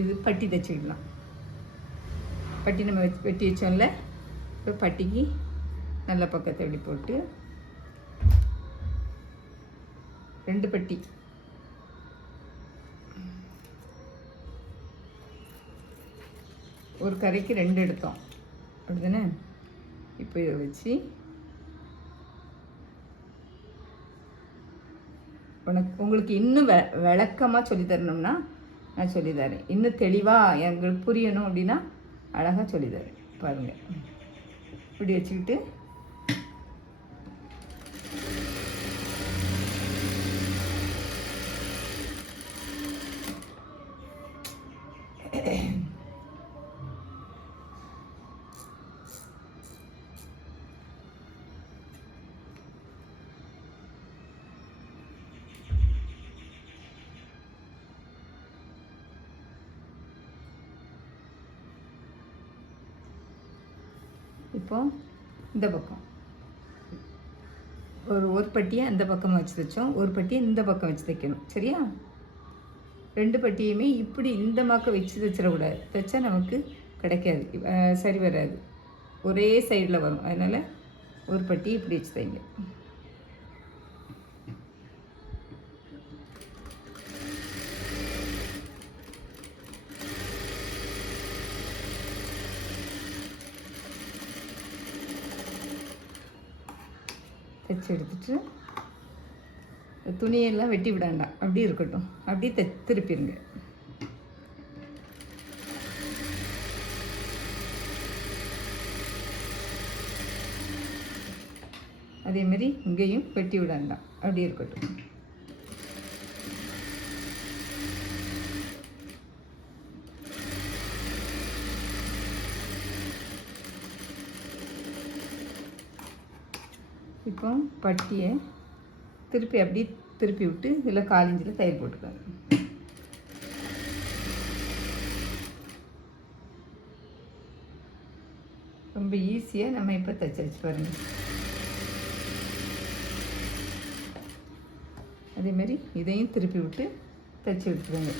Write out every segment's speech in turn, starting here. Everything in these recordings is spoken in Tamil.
இது பட்டி தைச்சிடலாம். பட்டி நம்ம வெட்டி வச்சோம்ல, இப்போ பட்டிக்கு நல்ல பக்கத்தை இப்படி போட்டு 2 பட்டி ஒரு கரைக்கு 2 எடுத்தோம் அப்படிதானே. இப்போ இதை வச்சு உங்களுக்கு இன்னும் விளக்கமாக சொல்லித்தரணும்னா நான் சொல்லித்தரேன். இன்னும் தெளிவாக எங்களுக்கு புரியணும் அப்படின்னா அழகாக சொல்லித்தரேன். பாருங்கள், இப்படி வச்சுக்கிட்டு இப்போ இந்த பக்கம் ஒரு பட்டியை அந்த பக்கமாக வச்சு தைச்சோம், ஒரு பட்டியை இந்த பக்கம் வச்சு தைக்கணும். சரியா? 2 பட்டியுமே இப்படி இந்த பக்கம் வச்சு தைச்சிடக்கூடாது. தைச்சா நமக்கு கிடைக்காது, சரி வராது, ஒரே சைடில் வரும். அதனால் ஒரு பட்டி இப்படி வச்சு தைங்க. தைச்சி எடுத்துட்டு துணியெல்லாம் வெட்டி விடாண்டாம், அப்படி இருக்கட்டும். அப்படியே திருப்பிடுங்க. அதேமாரி இங்கேயும் வெட்டி விடாண்டாம், அப்படி இருக்கட்டும். இப்போ பட்டியை திருப்பி அப்படியே திருப்பி விட்டு இதில் 1/4 இன்ச்சில் தையல் போட்டுக்கலாம். ரொம்ப ஈஸியாக நம்ம இப்போ தைச்சி வச்சு பாருங்கள். அதேமாரி இதையும் திருப்பி விட்டு தைச்சி எடுத்துக்கோங்க.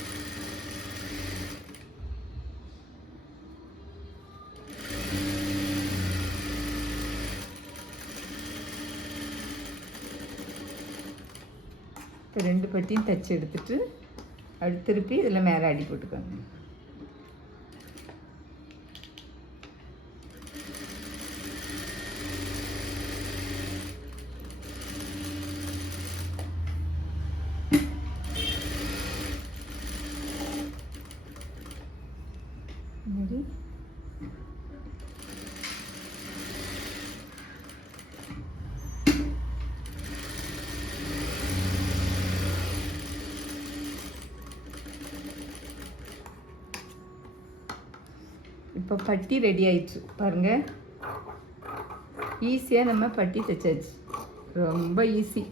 இப்போ 2 பட்டியும் தைச்சி எடுத்துட்டு அப்படி திருப்பி இதில் மேலே அடி போட்டுக்கோங்க. இப்போ பட்டி ரெடி ஆயிடுச்சு பாருங்கள். ஈஸியாக நம்ம பட்டி தைச்சாச்சு. ரொம்ப ஈஸி.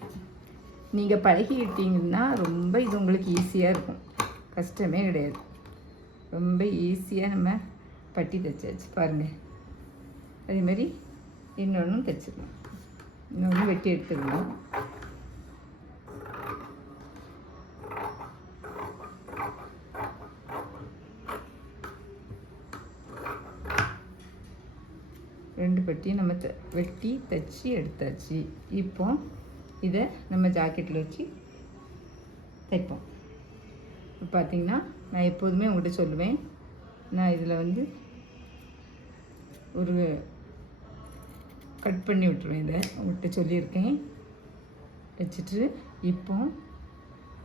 நீங்கள் பழகிக்கிட்டீங்கன்னா ரொம்ப இது உங்களுக்கு ஈஸியாக இருக்கும், கஷ்டமே கிடையாது. ரொம்ப ஈஸியாக நம்ம பட்டி தைச்சாச்சு பாருங்கள். அதேமாரி இன்னொன்றும் தைச்சிடலாம். இன்னொன்று வெட்டி எடுத்துக்கலாம். ரெண்டு பட்டியும் நம்ம வெட்டி தைச்சி எடுத்தாச்சு. இப்போ இதை நம்ம ஜாக்கெட்டில் வச்சு தைப்போம். இப்போ பார்த்திங்கன்னா நான் எப்போதுமே உங்கள்கிட்ட சொல்லுவேன், நான் இதில் வந்து ஒரு கட் பண்ணி விட்டுருவேன். இதை உங்கள்கிட்ட சொல்லியிருக்கேன். வச்சுட்டு இப்போ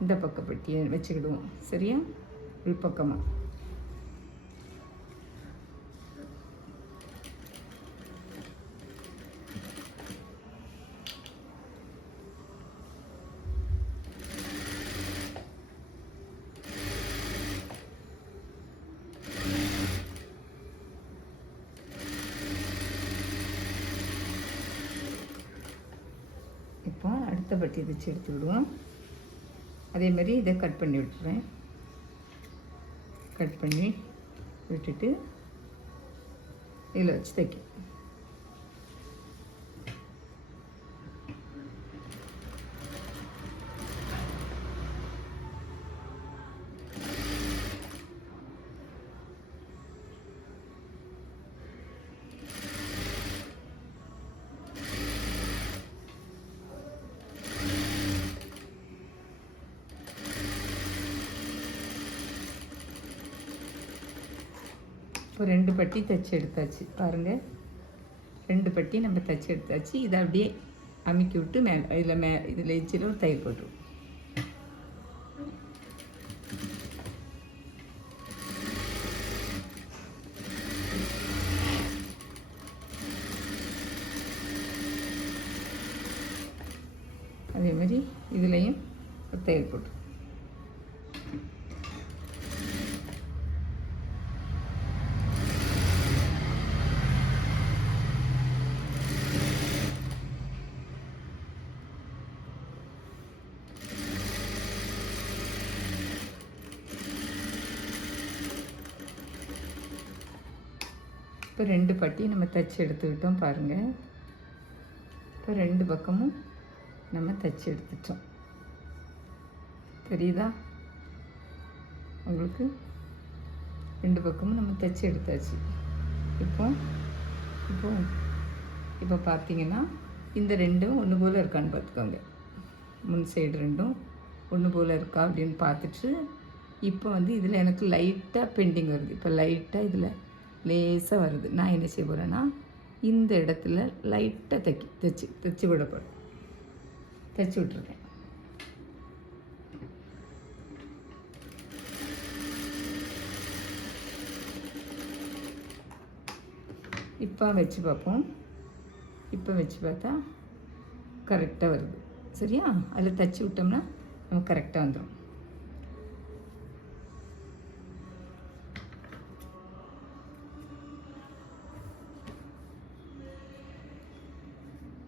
இந்த பக்க பட்டியை வச்சுக்கிடுவோம். சரியா? உள்பக்கமாக இப்போ அடுத்த பட்டி தைச்சி எடுத்து விடுவோம். அதேமாதிரி இதை கட் பண்ணி விட்டுருவேன். கட் பண்ணி விட்டுட்டு இதில் வச்சு தைக்கும். இப்போ 2 பட்டி தைச்சி எடுத்தாச்சு பாருங்கள். 2 பட்டி நம்ம தைச்சி எடுத்தாச்சு. இதை அப்படியே அமுக்கி விட்டு இதில் எஜ்ஜில் ஒரு தையல் போட்டுருவோம். அதே மாதிரி இதுலேயும் ஒரு தையல் போட்டு இப்போ 2 பட்டி நம்ம தைச்சி எடுத்துக்கிட்டோம் பாருங்கள். இப்போ 2 பக்கமும் நம்ம தைச்சி எடுத்துட்டோம். தெரியுதா உங்களுக்கு? 2 பக்கமும் நம்ம தைச்சி எடுத்தாச்சு. இப்போ பார்த்தீங்கன்னா இந்த 2ம் ஒன்று போல் இருக்கான்னு பார்த்துக்கோங்க. முன் சைடு 2ம் ஒன்று போல் இருக்கா அப்படின்னு பார்த்துட்டு இப்போ வந்து இதில் எனக்கு லைட்டாக பெண்டிங் வருது. இப்போ லைட்டாக இதில் லேசாக வருது. நான் என்ன செய்ய போகிறேன்னா இந்த இடத்துல லைட்டாக தைச்சி விட போகிறேன். தைச்சி விட்ருக்கேன். இப்போ வச்சு பார்ப்போம். இப்போ வச்சு பார்த்தா கரெக்டாக வருது. சரியா? அதில் தைச்சி விட்டோம்னா நமக்கு கரெக்டாக வந்துடும்.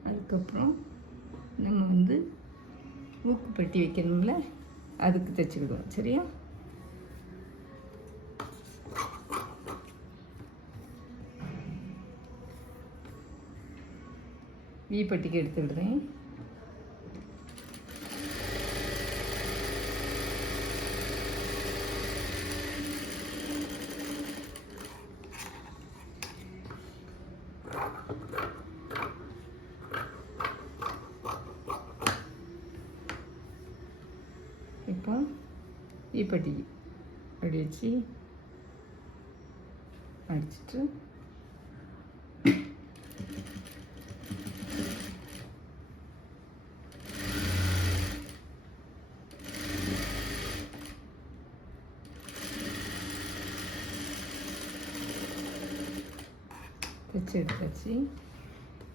அதுக்கப்புறம் நம்ம வந்து ஊக்குப்பட்டி வைக்கணும்ல, அதுக்கு தைச்சிக்கிடுவோம். சரியா? பட்டிக்கு எடுத்துக்கிடுறேன். இப்போ பட்டி அப்படி வச்சு அடிச்சிட்டு தைச்சி எடுத்தாச்சு.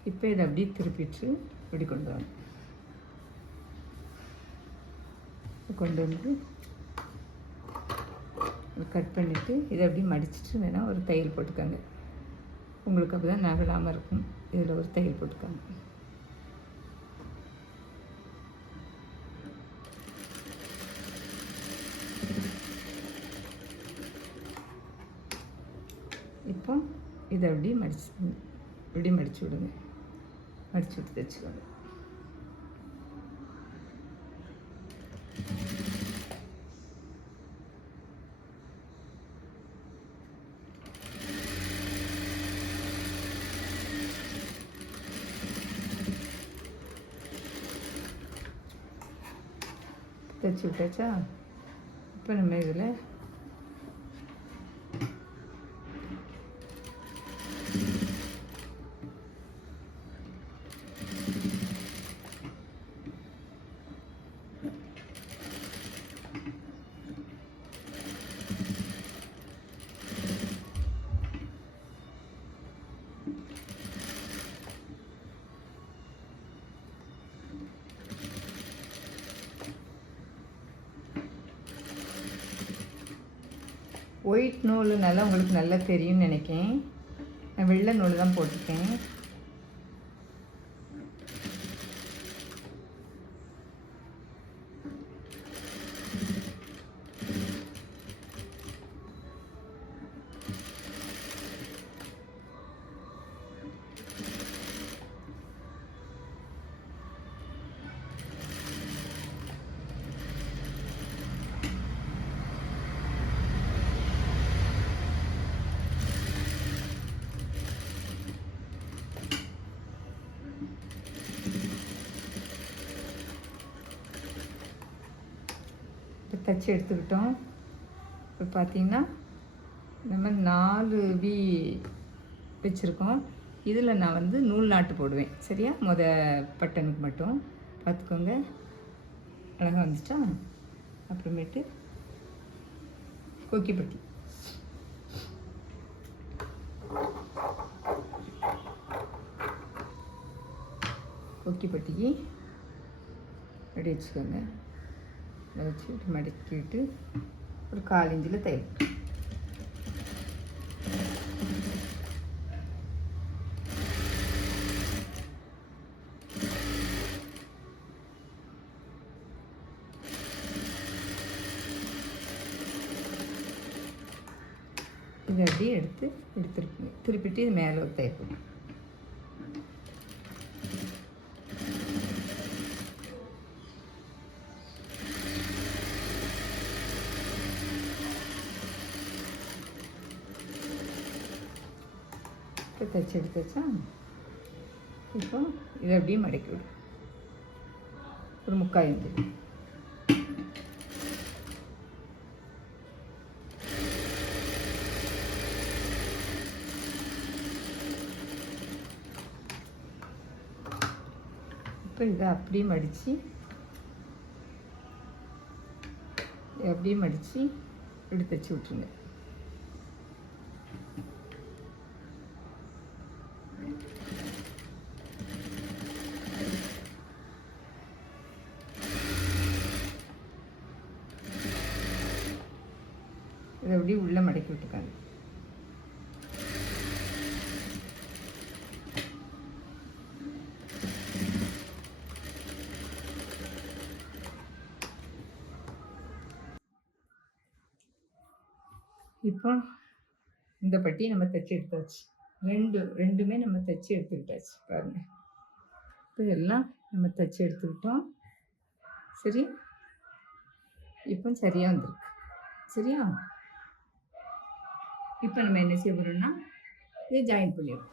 இப்போ இதை அப்படியே திருப்பிட்டு இப்படி கொண்டு வந்து கட் பண்ணிவிட்டு இதை அப்படியே மடிச்சிட்டு வேணால் ஒரு தையல் போட்டுக்காங்க. உங்களுக்கு அப்போ தான் நகலாமல் இருக்கும். இதில் ஒரு தையல் போட்டுக்காங்க. இப்போ இதை அப்படியே மடித்து விடுங்க. மடித்து விட்டு தைச்சிக்கோங்க. தைச்சி விட்டாச்சா? இப்போ நம்ம இதில் ஒயிட் நூலுனால உங்களுக்கு நல்லா தெரியும்னு நினைக்கிறேன். நான் வெள்ளை நூல் தான் போட்டிருக்கேன். தைச்சி எடுத்துக்கிட்டோம். இப்போ பார்த்தீங்கன்னா நம்ம 4 வி வச்சுருக்கோம். இதில் நான் வந்து நூல் நாட்டு போடுவேன். சரியா? பட்டனுக்கு மட்டும் பார்த்துக்கோங்க. அழகாக வந்துச்சா? அப்புறமேட்டு கொக்கிப்பட்டி. கொக்கிப்பட்டிக்கு ரெடி வச்சுக்கோங்க. அதை வச்சு மடக்கிட்டு ஒரு 1/4 இன்ச்சில் தையல். இதை அப்படியே எடுத்துருக்குங்க. திருப்பிட்டு இது மேலே ஒரு தையல் போடணும். இப்போ தைச்சி எடுத்துச்சா? இப்போ இதை அப்படியே மடக்கி விடும். ஒரு 3/4 இன்ச்சு. இப்போ இதை அப்படியே மடித்து எடுத்து வச்சு விட்ருங்க. இதை அப்படியே உள்ளே மடக்கி விட்டுக்காங்க. இப்போ இந்த பட்டி நம்ம தைச்சி எடுத்தாச்சு. ரெண்டுமே நம்ம தைச்சி எடுத்துக்கிட்டாச்சு பாருங்கள். இப்போ எல்லாம் நம்ம தைச்சி எடுத்துக்கிட்டோம். சரி, இப்போ சரியாக வந்துருக்கு. சரியா? இப்போ நம்ம என்ன செய்ய போகிறோம்னா இதை ஜாயின் பண்ணிடுறோம்.